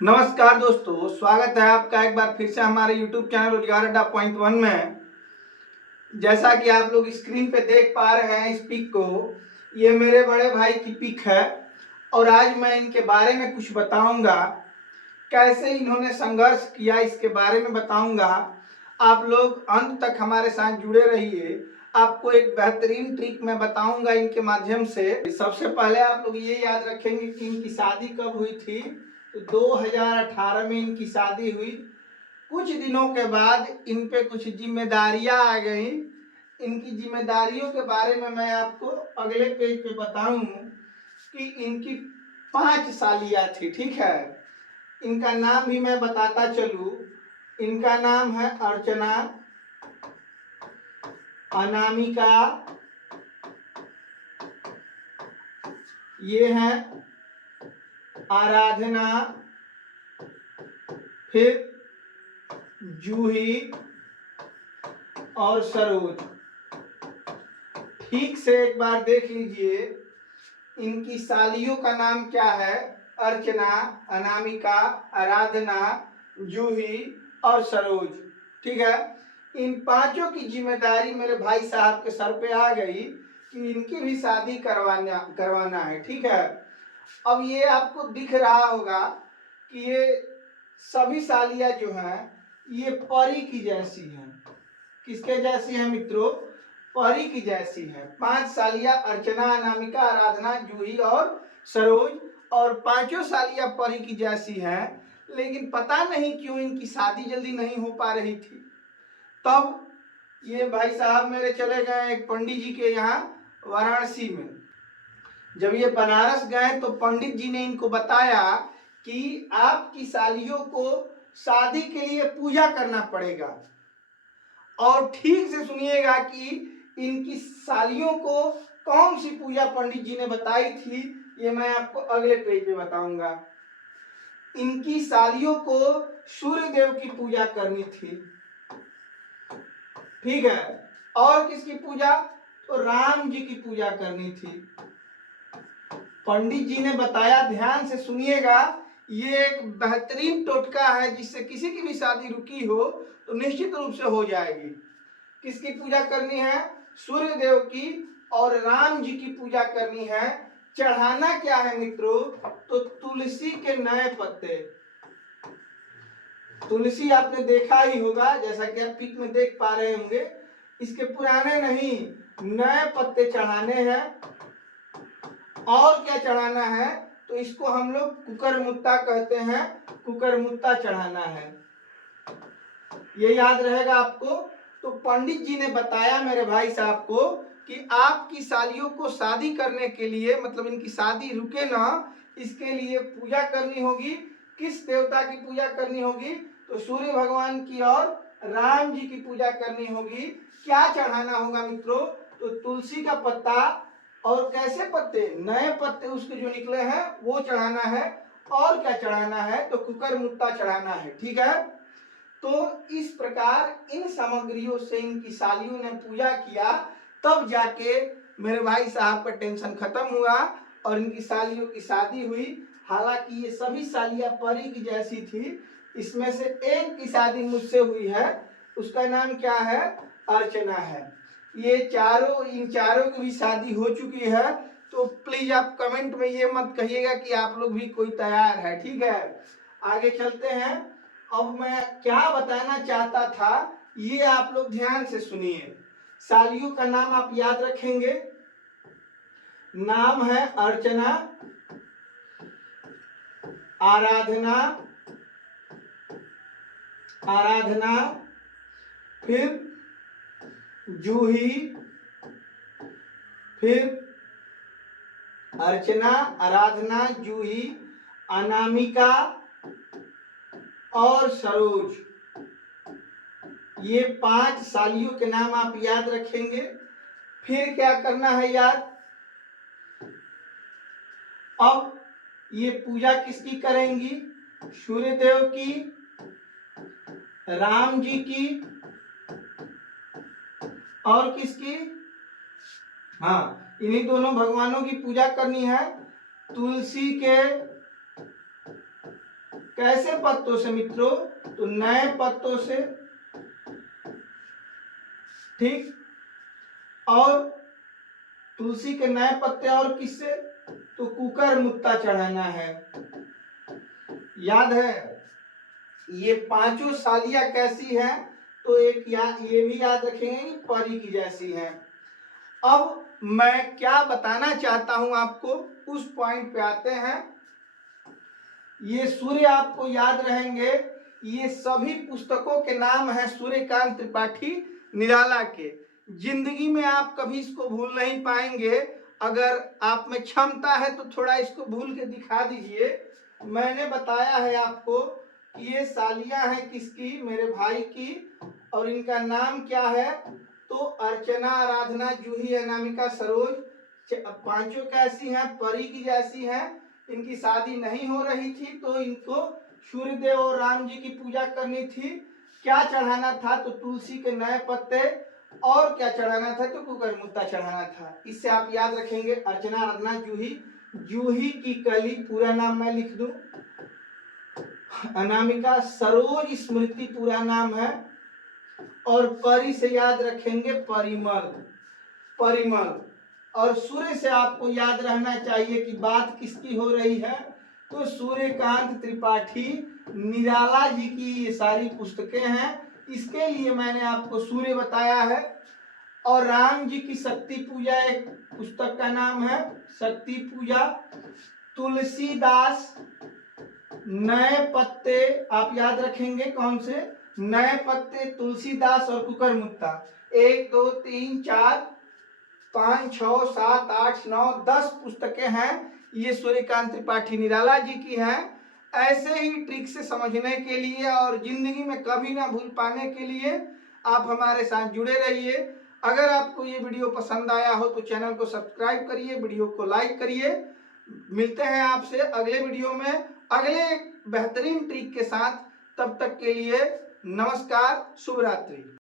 नमस्कार दोस्तों, स्वागत है आपका एक बार फिर से हमारे YouTube चैनल रोजगार अड्डा पॉइंट 1 में। जैसा कि आप लोग स्क्रीन पे देख पा रहे हैं इस पिक को, ये मेरे बड़े भाई की पिक है और आज मैं इनके बारे में कुछ बताऊंगा। कैसे इन्होंने संघर्ष किया इसके बारे में बताऊंगा। आप लोग अंत तक हमारे साथ जुड़े रहिए। आपको एक बेहतरीन ट्रिक मैं बताऊंगा इनके माध्यम से। सबसे पहले आप लोग ये याद रखेंगे कि इनकी शादी कब हुई थी। तो 2018 में इनकी शादी हुई। कुछ दिनों के बाद इन पे कुछ जिम्मेदारियां आ गई। इनकी जिम्मेदारियों के बारे में मैं आपको अगले पेज पे बताऊं कि इनकी 5 सालियां थी। ठीक है, इनका नाम भी मैं बताता चलूं। इनका नाम है अर्चना, अनामिका, ये है आराधना, फिर जूही और सरोज। ठीक से एक बार देख लीजिए, इनकी सालियों का नाम क्या है? अर्चना, अनामिका, आराधना, जूही और सरोज। ठीक है, इन पांचों की जिम्मेदारी मेरे भाई साहब के सर पे आ गई कि इनकी भी शादी करवाना है। ठीक है, अब ये आपको दिख रहा होगा कि ये सभी सालियां जो हैं ये परी की जैसी हैं। किसके जैसी है मित्रों? परी की जैसी है। 5 सालियां अर्चना, अनामिका, आराधना, जूही और सरोज, और पांचों सालियां परी की जैसी हैं। लेकिन पता नहीं क्यों इनकी शादी जल्दी नहीं हो पा रही थी। तब ये भाई साहब मेरे चले गए एक पंडित जी के यहाँ वाराणसी में। जब ये बनारस गए तो पंडित जी ने इनको बताया कि आपकी सालियों को शादी के लिए पूजा करना पड़ेगा। और ठीक से सुनिएगा कि इनकी सालियों को कौन सी पूजा पंडित जी ने बताई थी, ये मैं आपको अगले पेज पे बताऊंगा। इनकी सालियों को सूर्य देव की पूजा करनी थी। ठीक है, और किसकी पूजा? तो राम जी की पूजा करनी थी। पंडित जी ने बताया, ध्यान से सुनिएगा, ये एक बेहतरीन टोटका है जिससे किसी की भी शादी रुकी हो तो निश्चित रूप से हो जाएगी। किसकी पूजा करनी है? सूर्य देव की, और राम जी की पूजा करनी है। चढ़ाना क्या है मित्रों? तो तुलसी के नए पत्ते। तुलसी आपने देखा ही होगा, जैसा कि आप पिक में देख पा रहे होंगे। इसके पुराने नहीं, नए पत्ते चढ़ाने हैं। और क्या चढ़ाना है? तो इसको हम लोग कुकर मुत्ता कहते हैं। कुकर मुत्ता चढ़ाना है, ये याद रहेगा आपको। तो पंडित जी ने बताया मेरे भाई साहब को कि आपकी सालियों को शादी करने के लिए, मतलब इनकी शादी रुके ना, इसके लिए पूजा करनी होगी। किस देवता की पूजा करनी होगी? तो सूर्य भगवान की और राम जी की पूजा करनी होगी। क्या चढ़ाना होगा मित्रों? तो तुलसी का पत्ता, और कैसे पत्ते? नए पत्ते उसके जो निकले हैं वो चढ़ाना है। और क्या चढ़ाना है? तो कुकर मुत्ता चढ़ाना है। ठीक है, तो इस प्रकार इन सामग्रियों से इनकी सालियों ने पूजा किया, तब जाके मेरे भाई साहब का टेंशन खत्म हुआ और इनकी सालियों की शादी हुई। हालांकि ये सभी सालियां परी की जैसी थी। इसमें से एक की शादी मुझसे हुई है, उसका नाम क्या है? अर्चना है। ये चारों, इन चारों की भी शादी हो चुकी है। तो प्लीज आप कमेंट में ये मत कहिएगा कि आप लोग भी कोई तैयार है। ठीक है, आगे चलते हैं। अब मैं क्या बताना चाहता था ये आप लोग ध्यान से सुनिए। सालियों का नाम आप याद रखेंगे। नाम है अर्चना, आराधना, आराधना, फिर जूही, फिर अर्चना, आराधना, जूही, अनामिका और सरोज। ये 5 सालियों के नाम आप याद रखेंगे। फिर क्या करना है याद? अब ये पूजा किसकी करेंगी? सूर्य देव की, राम जी की, और किसकी? हाँ, इन्हीं दोनों भगवानों की पूजा करनी है। तुलसी के कैसे पत्तों से मित्रों? तो नए पत्तों से, ठीक। और तुलसी के नए पत्ते और किससे? तो कुकर मुत्ता चढ़ाना है। याद है? ये पांचों सालियां कैसी हैं? तो एक ये भी याद रखेंगे कि परी की जैसी है। अब मैं क्या बताना चाहता हूं आपको, उस पॉइंट पे आते हैं। ये सूर्य आपको याद रहेंगे, ये सभी पुस्तकों के नाम हैं सूर्यकांत त्रिपाठी निराला के। जिंदगी में आप कभी इसको भूल नहीं पाएंगे। अगर आप में क्षमता है तो थोड़ा इसको भूल के दिखा दीजिए। मैंने बताया है आपको कि ये सालियां हैं किसकी? मेरे भाई की। और इनका नाम क्या है? तो अर्चना, आराधना, जूही, अनामिका, सरोज। पांचों कैसी हैं? परी की जैसी हैं। इनकी शादी नहीं हो रही थी तो इनको सूर्यदेव और राम जी की पूजा करनी थी। क्या चढ़ाना था? तो तुलसी के नए पत्ते। और क्या चढ़ाना था? तो कुकर मुत्ता चढ़ाना था। इससे आप याद रखेंगे अर्चना, आराधना, जूही। जूही की कली, पूरा नाम मैं लिख दूं। अनामिका, सरोज स्मृति पूरा नाम है। और परी से याद रखेंगे परिमल, परिमल। और सूर्य से आपको याद रहना चाहिए कि बात किसकी हो रही है? तो सूर्यकांत त्रिपाठी निराला जी की ये सारी पुस्तकें हैं। इसके लिए मैंने आपको सूर्य बताया है। और राम जी की शक्ति पूजा एक पुस्तक का नाम है, शक्ति पूजा। तुलसीदास, नए पत्ते आप याद रखेंगे कौन से? नए पत्ते, तुलसीदास और कुकर मुत्ता। 1 2 3 4 5 6 7 8 9 10 पुस्तकें हैं। ये सूर्यकांत त्रिपाठी निराला जी की हैं। ऐसे ही ट्रिक से समझने के लिए और जिंदगी में कभी ना भूल पाने के लिए आप हमारे साथ जुड़े रहिए। अगर आपको ये वीडियो पसंद आया हो तो चैनल को सब्सक्राइब करिए, वीडियो को लाइक करिए। मिलते हैं आपसे अगले वीडियो में अगले बेहतरीन ट्रिक के साथ। तब तक के लिए नमस्कार, शुभ रात्रि।